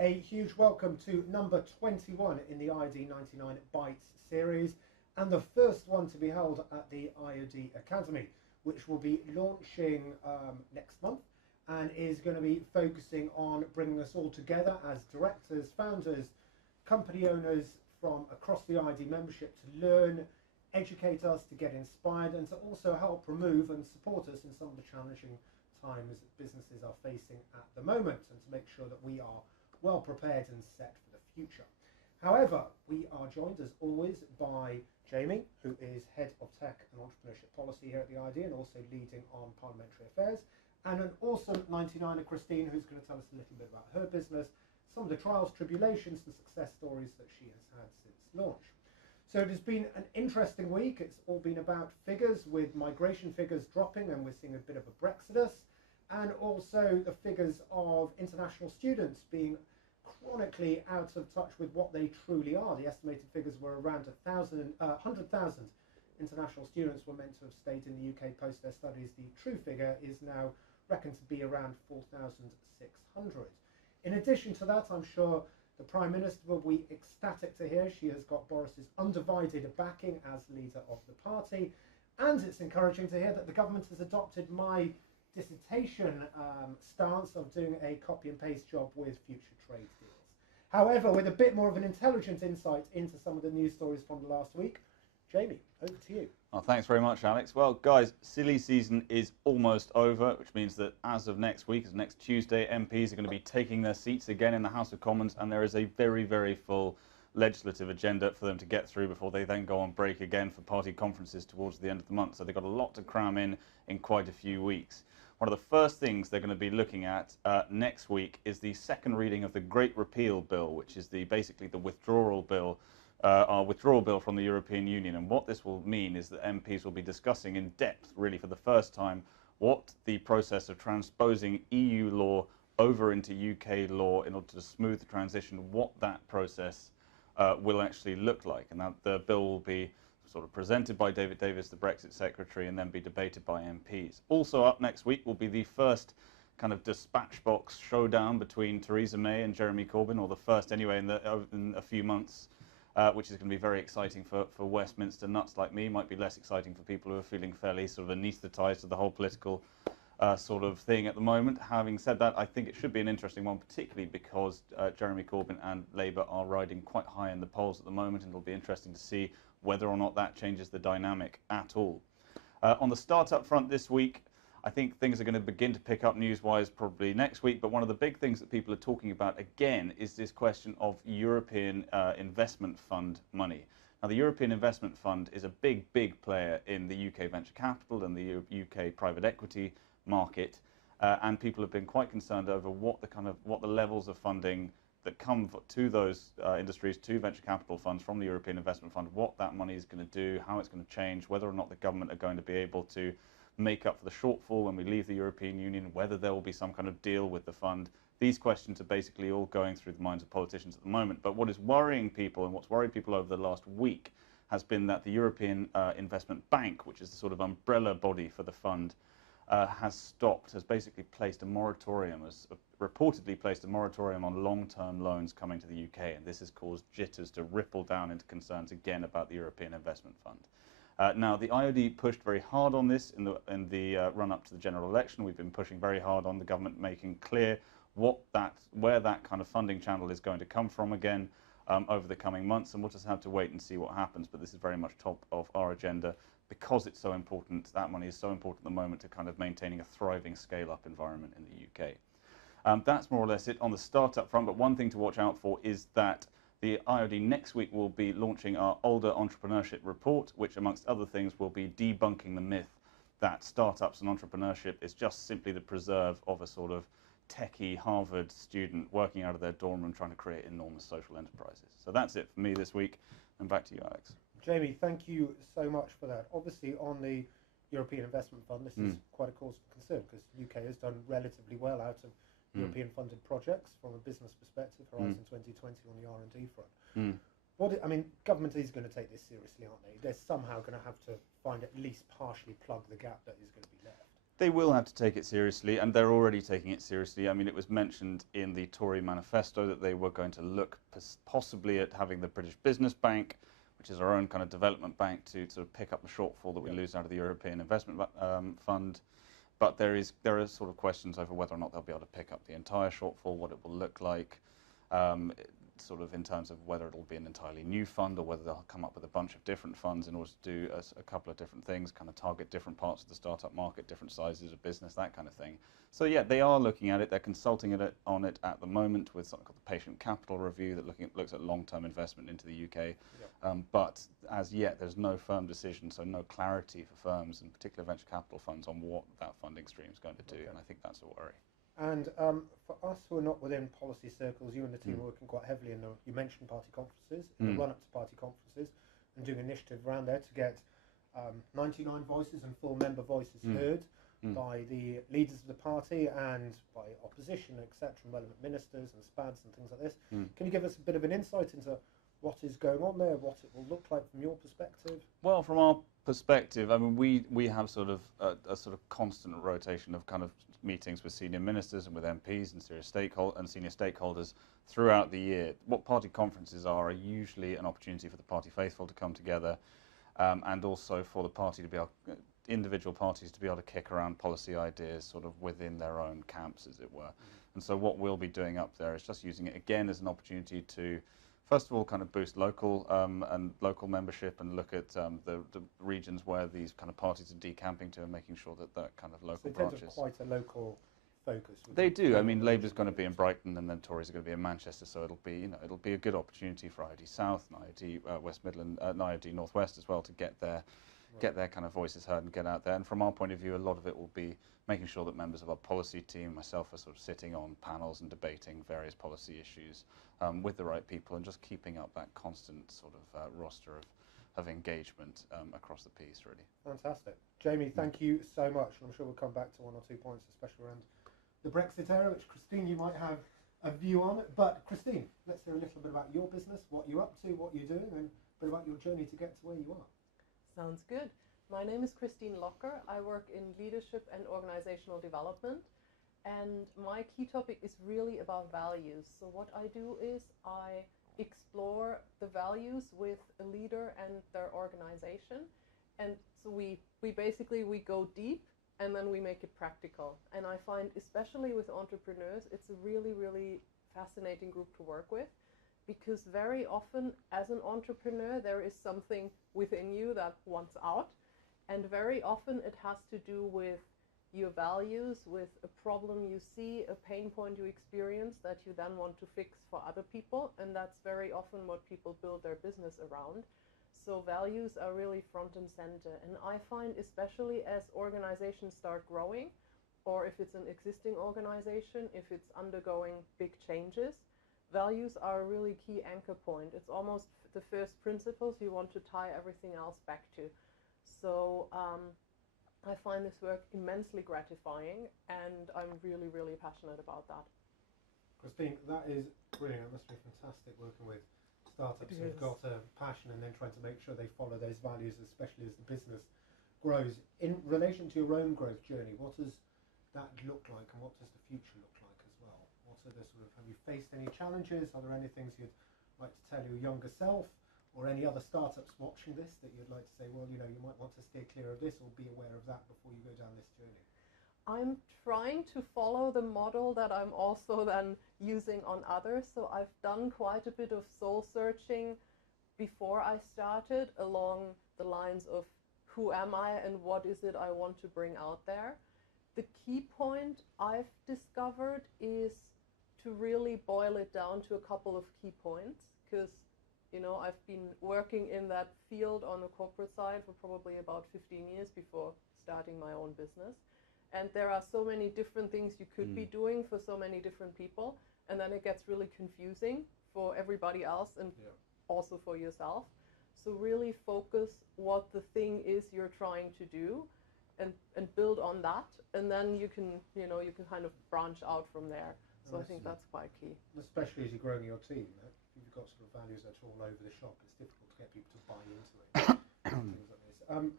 A huge welcome to number 21 in the IoD99Bites series, and the first one to be held at the IoD Academy, which will be launching next month and is going to be focusing on bringing us all together as directors, founders, company owners from across the IoD membership to learn, educate us, to get inspired, and to also help remove and support us in some of the challenging times businesses are facing at the moment, and to make sure that we are well prepared and set for the future. However, we are joined as always by Jamie, who is Head of Tech and Entrepreneurship Policy here at the IoD and also leading on parliamentary affairs, and an awesome 99er, Christine, who's going to tell us a little bit about her business, some of the trials, tribulations and success stories that she has had since launch. So it has been an interesting week. It's all been about figures, with migration figures dropping, and we're seeing a bit of a Brexodus, and also the figures of international students being chronically out of touch with what they truly are. The estimated figures were around 100,000 international students were meant to have stayed in the UK post their studies. The true figure is now reckoned to be around 4,600. In addition to that, I'm sure the Prime Minister will be ecstatic to hear she has got Boris's undivided backing as leader of the party, and it's encouraging to hear that the government has adopted my dissertation stance of doing a copy and paste job with future trade deals. However, with a bit more of an intelligent insight into some of the news stories from the last week, Jamie, over to you. Well, thanks very much, Alex. Well, guys, silly season is almost over, which means that as of next week, as next Tuesday, MPs are going to be taking their seats again in the House of Commons, and there is a very, very full legislative agenda for them to get through before they then go on break again for party conferences towards the end of the month. So they've got a lot to cram in quite a few weeks. One of the first things they're going to be looking at next week is the second reading of the Great Repeal Bill, which is basically the withdrawal bill, our withdrawal bill from the European Union. And what this will mean is that MPs will be discussing in depth, really for the first time, what the process of transposing EU law over into UK law in order to smooth the transition, what that process will actually look like. And that the bill will be sort of presented by David Davis, the Brexit Secretary, and then be debated by MPs. Also up next week will be the first kind of dispatch box showdown between Theresa May and Jeremy Corbyn, or the first anyway in a few months, which is going to be very exciting for Westminster nuts like me. Might be less exciting for people who are feeling fairly sort of anaesthetised to the whole political sort of thing at the moment. Having said that, I think it should be an interesting one, particularly because Jeremy Corbyn and Labour are riding quite high in the polls at the moment, and it'll be interesting to see whether or not that changes the dynamic at all. On the startup front this week, I think things are going to begin to pick up news-wise probably next week, but one of the big things that people are talking about again is this question of European investment fund money. Now, the European Investment Fund is a big, big player in the UK venture capital and the UK private equity market, and people have been quite concerned over what the levels of funding that come to those industries, to venture capital funds from the European Investment Fund, what that money is going to do, how it's going to change, whether or not the government are going to be able to make up for the shortfall when we leave the European Union, whether there will be some kind of deal with the fund. These questions are basically all going through the minds of politicians at the moment. But what is worrying people, and what's worried people over the last week, has been that the European Investment Bank, which is the sort of umbrella body for the fund, has basically placed a moratorium, reportedly placed a moratorium on long-term loans coming to the UK, and this has caused jitters to ripple down into concerns again about the European Investment Fund. Now, the IoD pushed very hard on this in the run-up to the general election. We've been pushing very hard on the government, making clear where that kind of funding channel is going to come from again over the coming months, and we'll just have to wait and see what happens. But this is very much top of our agenda, because it's so important. That money is so important at the moment to kind of maintaining a thriving scale-up environment in the UK. That's more or less it on the startup front, but one thing to watch out for is that the IoD next week will be launching our older entrepreneurship report, which amongst other things will be debunking the myth that startups and entrepreneurship is just simply the preserve of a sort of techie Harvard student working out of their dorm room trying to create enormous social enterprises. So that's it for me this week, and back to you, Alex. Jamie, thank you so much for that. Obviously, on the European Investment Fund, this is quite a cause for concern, because the UK has done relatively well out of European-funded projects from a business perspective, Horizon 2020 on the R&D front. I mean, government is going to take this seriously, aren't they? They're somehow going to have to find at least partially plug the gap that is going to be left. They will have to take it seriously, and they're already taking it seriously. I mean, it was mentioned in the Tory manifesto that they were going to look possibly at having the British Business Bank, which is our own kind of development bank, to sort of pick up the shortfall that we lose out of the European Investment Fund. But there are sort of questions over whether or not they'll be able to pick up the entire shortfall, what it will look like, sort of in terms of whether it'll be an entirely new fund or whether they'll come up with a bunch of different funds in order to do a couple of different things, kind of target different parts of the startup market, different sizes of business, that kind of thing. So yeah, they are looking at it. They're consulting on it at the moment with something called the Patient Capital Review that looks at long-term investment into the UK. But as yet, there's no firm decision, so no clarity for firms, and particularly venture capital funds, on what that funding stream is going to do. And I think that's a worry. And for us who are not within policy circles, you and the team are working quite heavily in you mentioned party conferences, in the run-up to party conferences, and doing initiative around there to get 99 voices and full member voices heard by the leaders of the party and by opposition, etc., and relevant ministers and SPADs and things like this. Can you give us a bit of an insight into what is going on there, what it will look like from your perspective? Well, from our perspective, I mean, we have sort of a sort of constant rotation of kind of meetings with senior ministers and with MPs and senior stakeholders throughout the year. What party conferences are usually an opportunity for the party faithful to come together, and also for the party to be able, individual parties to be able to kick around policy ideas sort of within their own camps, as it were. And so what we'll be doing up there is just using it again as an opportunity to, first of all, kind of boost local and local membership and look at the regions where these kind of parties are decamping to, and making sure that that kind of local branches. So quite a local focus. They do. I mean, Labour's going to be in Brighton, and then Tories are going to be in Manchester. So it'll be a good opportunity for IoD South and IoD West Midland, and IoD North West as well, to get their kind of voices heard and get out there. And from our point of view, a lot of it will be making sure that members of our policy team, myself, are sort of sitting on panels and debating various policy issues with the right people, and just keeping up that constant sort of roster of engagement across the piece, really. Fantastic. Jamie, thank you so much. I'm sure we'll come back to one or two points, especially around the Brexit era, which, Christine, you might have a view on. But Christine, let's hear a little bit about your business, what you're up to, what you're doing, and a bit about your journey to get to where you are. Sounds good. My name is Christine Locher. I work in leadership and organizational development, and my key topic is really about values. So what I do is I explore the values with a leader and their organization, and so we basically go deep, and then we make it practical. And I find, especially with entrepreneurs, it's a really, really fascinating group to work with, because very often as an entrepreneur there is something within you that wants out, and very often it has to do with your values, with a problem you see, a pain point you experience that you then want to fix for other people, and that's very often what people build their business around. So values are really front and center, and I find, especially as organizations start growing, or if it's an existing organization, if it's undergoing big changes, values are a really key anchor point. It's almost the first principles you want to tie everything else back to. So I find this work immensely gratifying, and I'm really, really passionate about that. Christine, that is brilliant. It must be fantastic working with startups who've got a passion and then trying to make sure they follow those values, especially as the business grows. In relation to your own growth journey, what does that look like, and what does the future look like as well? What are the sort of, have you faced any challenges? Are there any things you'd like to tell your younger self, or any other startups watching this that you'd like to say, well, you know, you might want to steer clear of this or be aware of that before you go down this journey? I'm trying to follow the model that I'm also then using on others. So I've done quite a bit of soul searching before I started, along the lines of who am I and what is it I want to bring out there. The key point I've discovered is to really boil it down to a couple of key points, because I've been working in that field on the corporate side for probably about 15 years before starting my own business. And there are so many different things you could be doing for so many different people, and then it gets really confusing for everybody else and also for yourself. So really focus what the thing is you're trying to do, and build on that, and then you can kind of branch out from there. So I think that's quite key. Especially as you're growing your team, if you've got sort of values that are all over the shop, it's difficult to get people to buy into it. Things like this.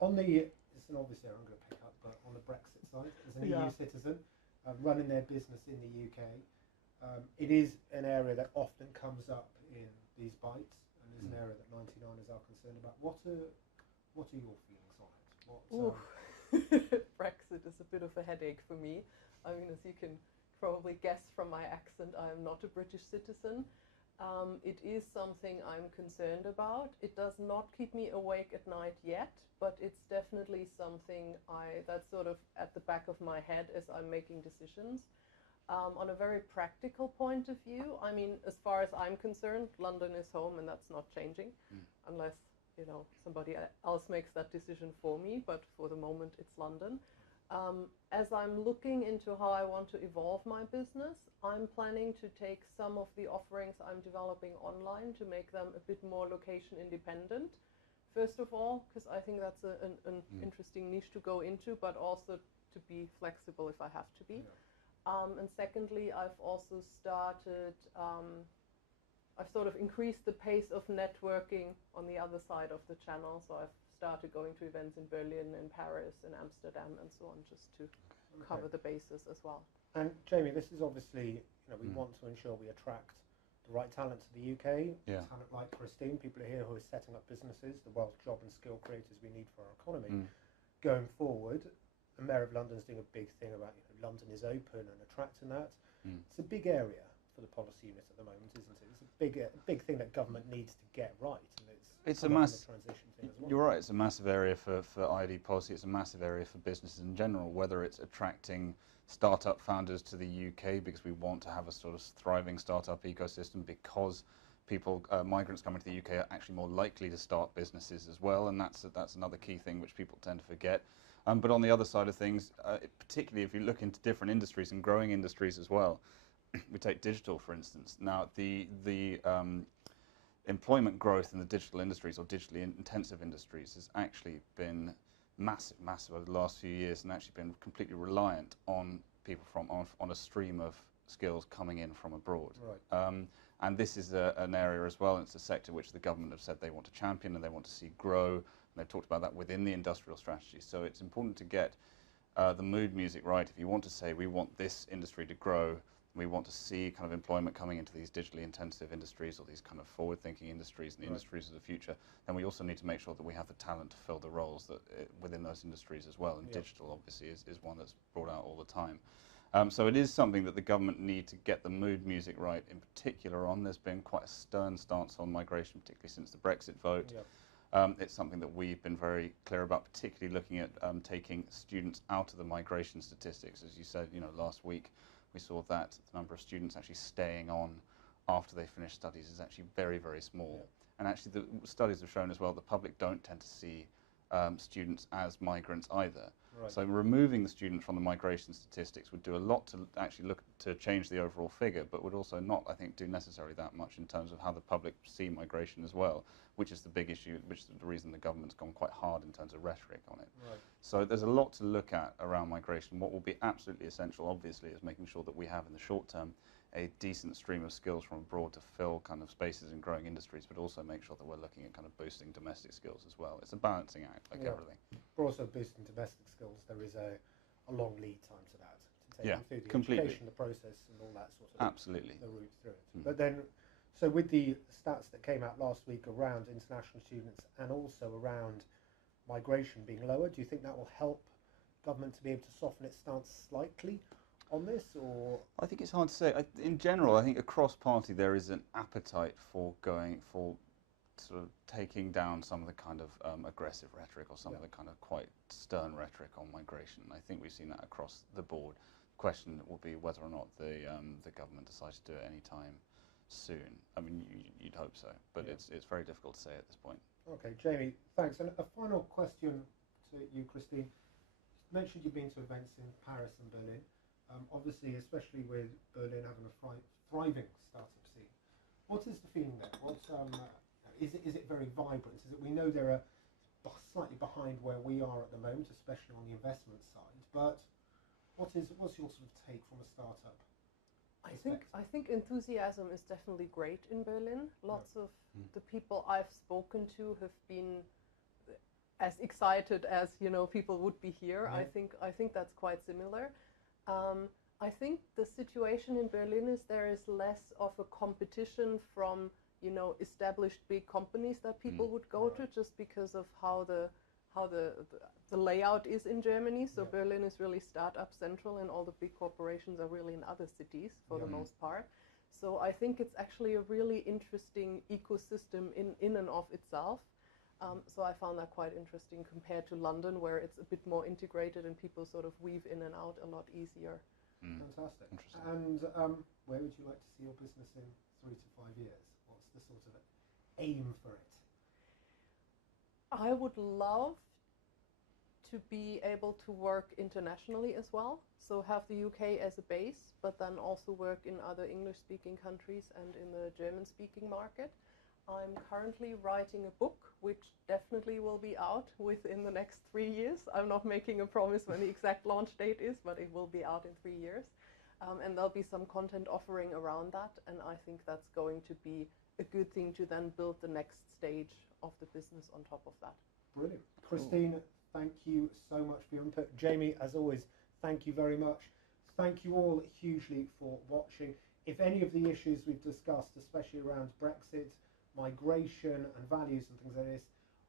On the and obviously I'm going to pick up on the Brexit side as an EU citizen, running their business in the UK. It is an area that often comes up in these bites, and is an area that 99ers are concerned about. What are your feelings on it? Brexit is a bit of a headache for me. I mean, as you can probably guess from my accent, I am not a British citizen. It is something I'm concerned about. It does not keep me awake at night yet, but it's definitely something that's sort of at the back of my head as I'm making decisions. On a very practical point of view, I mean, as far as I'm concerned, London is home, and that's not changing unless, you know, somebody else makes that decision for me, but for the moment it's London. As I'm looking into how I want to evolve my business, I'm planning to take some of the offerings I'm developing online to make them a bit more location independent. First of all, because I think that's an interesting niche to go into, but also to be flexible if I have to be. And secondly, I've also started, I've sort of increased the pace of networking on the other side of the channel. So I've started going to events in Berlin and Paris and Amsterdam and so on, just to cover the bases as well. And Jamie, this is obviously, you know, we want to ensure we attract the right talent to the UK, talent like Christine, people here who are setting up businesses, the wealth, job and skill creators we need for our economy. Going forward, the Mayor of London is doing a big thing about, you know, London is open and attracting that. It's a big area for the policy unit at the moment, isn't it? It's a big thing that government needs to get right, and it's a massive transition thing as well. You're right. It's a massive area for IoD policy. It's a massive area for businesses in general. Whether it's attracting startup founders to the UK because we want to have a sort of thriving startup ecosystem, because people, migrants coming to the UK are actually more likely to start businesses as well, and that's another key thing which people tend to forget. But on the other side of things, particularly if you look into different industries and growing industries as well, we take digital for instance. Now the employment growth in the digital industries or digitally intensive industries has actually been massive over the last few years, and actually been completely reliant on people on a stream of skills coming in from abroad. Right. And this is an area as well, and it's a sector which the government have said they want to champion and they want to see grow, and they've talked about that within the industrial strategy. So it's important to get the mood music right. If you want to say we want this industry to grow, we want to see kind of employment coming into these digitally intensive industries or these kind of forward-thinking industries and the industries of the future, then we also need to make sure that we have the talent to fill the roles that within those industries as well. And digital obviously is one that's brought out all the time. So it is something that the government need to get the mood music right in particular on. There's been quite a stern stance on migration, particularly since the Brexit vote. It's something that we've been very clear about, particularly looking at taking students out of the migration statistics. As you said, you know, last week we saw that the number of students actually staying on after they finish studies is actually very, very small. And actually the studies have shown as well the public don't tend to see students as migrants either. Right. So removing the student from the migration statistics would do a lot to actually look to change the overall figure, but would also not, I think, do necessarily that much in terms of how the public see migration as well, which is the big issue, which is the reason the government's gone quite hard in terms of rhetoric on it. Right. So there's a lot to look at around migration. What will be absolutely essential, obviously, is making sure that we have in the short term a decent stream of skills from abroad to fill kind of spaces in growing industries, but also make sure that we're looking at kind of boosting domestic skills as well. It's a balancing act, like everything. But also boosting domestic skills, there is a long lead time to that, to take them through the completely. Education, the process, and all that sort of absolutely the route through it. But then, so with the stats that came out last week around international students and also around migration being lower, do you think that will help government to be able to soften its stance slightly on this, or? I think it's hard to say. In general, I think across party there is an appetite for going for sort of taking down some of the kind of aggressive rhetoric or some of the kind of quite stern rhetoric on migration. I think we've seen that across the board. The question will be whether or not the government decides to do it anytime soon. I mean, you'd hope so, but it's very difficult to say at this point. Okay, Jamie, thanks. And a final question to you, Christine. You mentioned you've been to events in Paris and Berlin. Obviously, especially with Berlin having a thriving startup scene. What is the feeling there? Is it very vibrant? We know they're slightly behind where we are at the moment, especially on the investment side. But what's your sort of take from a startup? I think enthusiasm is definitely great in Berlin. Lots of the people I've spoken to have been as excited as people would be here. Yeah. I think that's quite similar. I think the situation in Berlin is there is less of a competition from established big companies that people would go to, just because of how the layout is in Germany. So Berlin is really startup central, and all the big corporations are really in other cities for the most part. So I think it's actually a really interesting ecosystem in and of itself. So I found that quite interesting compared to London, where it's a bit more integrated and people sort of weave in and out a lot easier. Fantastic. And where would you like to see your business in 3 to 5 years? What's the sort of aim for it? I would love to be able to work internationally as well. So have the UK as a base, but then also work in other English-speaking countries and in the German-speaking market. I'm currently writing a book, which definitely will be out within the next 3 years. I'm not making a promise when the exact launch date is, but it will be out in 3 years. And there'll be some content offering around that, and I think that's going to be a good thing to then build the next stage of the business on top of that. Brilliant. Christine, thank you so much for your input. Jamie, as always, thank you very much. Thank you all hugely for watching. If any of the issues we've discussed, especially around Brexit, migration and values and things like this,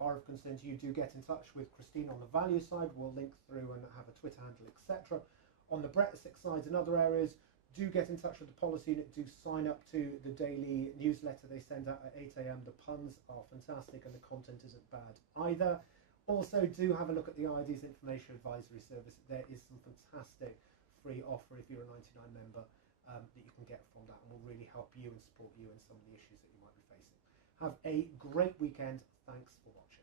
are of concern to you, do get in touch with Christine on the value side. We'll link through and have a Twitter handle, etc. On the Brexit side and other areas, do get in touch with the policy unit. Do sign up to the daily newsletter they send out at 8 a.m. The puns are fantastic and the content isn't bad either. Also, do have a look at the IoD's information advisory service. There is some fantastic free offer if you're a 99 member that you can get from that, and will really help you and support you in some of the issues that you might be facing. Have a great weekend. Thanks for watching.